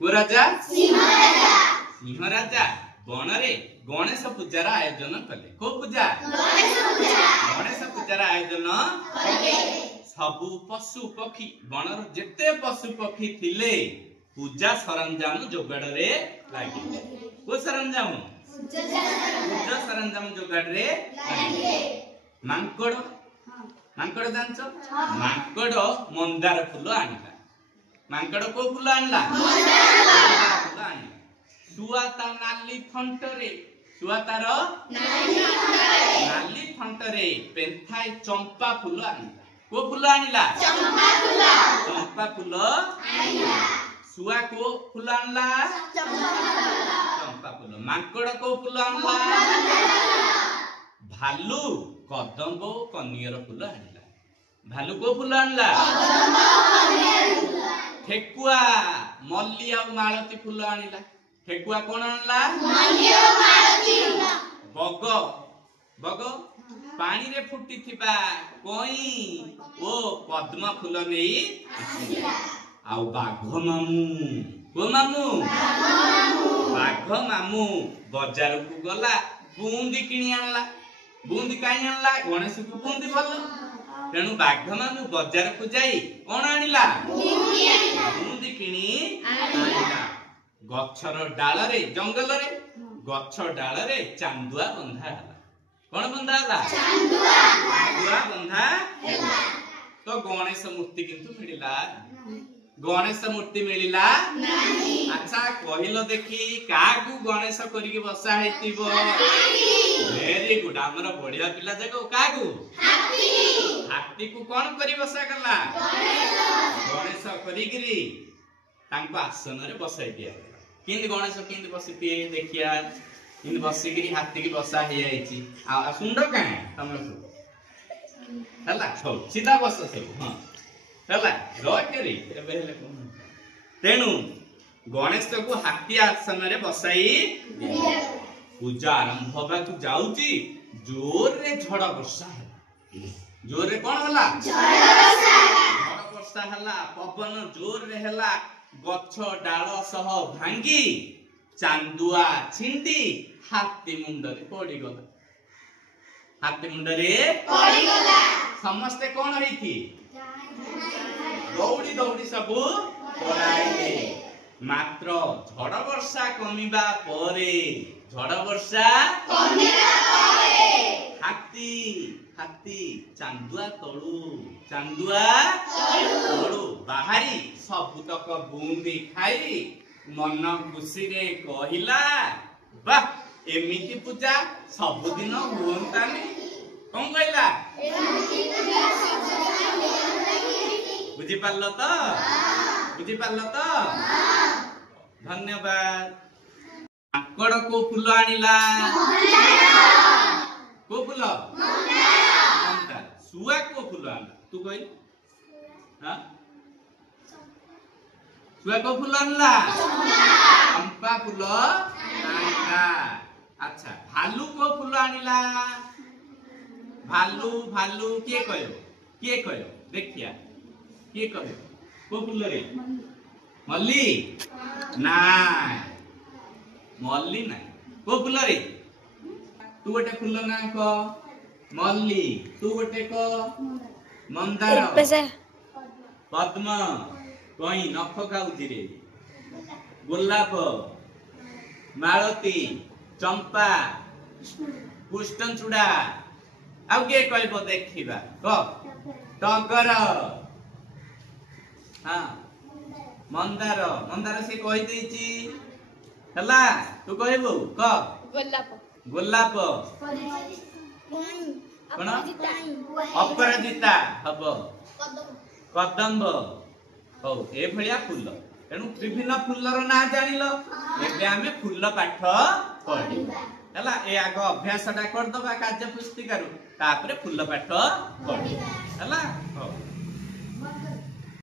को राजा सिंह राजा बन रे गणेश पूजार आयोजन कले। को पूजा? गणेश पूजार आयोजन सबु पशु पक्षी बनर जेते पशु पक्षी थिले पूजा सरंजाम जोगाड़ रे लागे। को सरंजाम? पूजा सरंजाम जोगाड़ रे लागे। मांकड़ मांकड़ जानछ? मांकड़ मंदार फूल आनिला। मांकड़ को फूल आनिला? मंदार फूल आनिला। सुआता नाली फंटरे सुआतार नाली फंटरे पेंथाई चंपा फूल आनिला। को फूल आनिला? चंपा फूल आनिला। सुआ को फूल आनिला? चंपा फूल। मांकड़ को फूल आनिला? भालू कदम्ब कनियर फूल आनिला। भालू को फूल आनिला? ठेकुआ मल्ली आ मालती फूल आनिला। ठेकुआ कोन आनिला? बग बग पानी रे फुटी थिबा कोई ओ पद्म फूल नेई आउ बाघ मामू। को मामू? बाघ मामू बाजार को गला बूंदी किनी आनला। बूंदी काई आनला? गणेश को बूंदी भल तेणु बाघ मामू बाजार को जाई कोन आनिला? बूंदी किनी आनिला। गछर डाल रे जंगल रे गछ डाल रे चांदुआ बंधा हला। कोन बंधा हला? चांदुआ बंधा हला। तो गणेश मूर्ति किंतु मिलिला? गणेश मूर्ति मिलिला नाही। अच्छा कहिलो देखी काकू गणेश करिके बसा हेतिबो? Very good. हमर बढ़िया पिला जाको काकू? हाथी। हाथी को कोन करि बसा करला? गणेश करिगिरी तांको आसन रे बसाई दिया। किंद गणेश किंद बसिती देखिया किंद बसिगिरी हाथी की बसा हे आइची आ सुंडो काहे तमरो हला छौ सीधा बस से हां हला रोकेरी एबे हेले कोन तेनु गणेश को हाथी आसन रे बसाई दिया। पूजा आरंभ होबा को जाउची जोर रे झड़ वर्षा है। जोर रे कोन हला? झड़ वर्षा हला। पवन जोर रे हला। गछ डाल सह भांगी चांदुआ छिंडी हाथी मुंडरे पड़ी गला। हाथी मुंडरे पड़ी गला। समस्ते कोन हेथि? दौड़ी दौड़ी सब पड़ाइले। मात्र झड़ वर्षा कमिबा परे झड़ वर्षा कमिबा परे हाथी हाथी चांदुआ तळु बाहरी सबुतक बूंदी खाई मन खुशी रे कहिला वाह एमिति पूजा सबुदिन हुंतानी। कोन कहला? बुझी पारलो तो? बुझी पारलो तो? धन्यवाद। माकड़ को फूल आनिला? को फूल? मंदार। सुआ को फूल आनिला? तू कहि हां सुआ को फूल आनिला? चंपा फूल आनिला। अच्छा भालू को फूल आनिला? भालू भालू के कयो देखिया के कयो को फूल रे? मल्ली ना मल्ली ना को फूल रे? तू गोटे फूल ना को मल्ली तू गोटे को मंदार पद्म कई नख खाउची रे गोलाप मालती चंपा कृष्णचूड़ा आउ के कहबो देखिबा क टगर हां मंदार मंदार से कहि देछि हला तू कहबो क गोलाप गोलाप कोन अपराजिता हबो कदम्ब हो ए भलिया फूल तेणु विभिन्न फूलर ना जानिलो एबे आमे फूल पाठ पढिबा हला ए आग अभ्यासटा कर दबा कार्य पुस्तिका रु तापरे फूल पाठ पढिबा हला हो।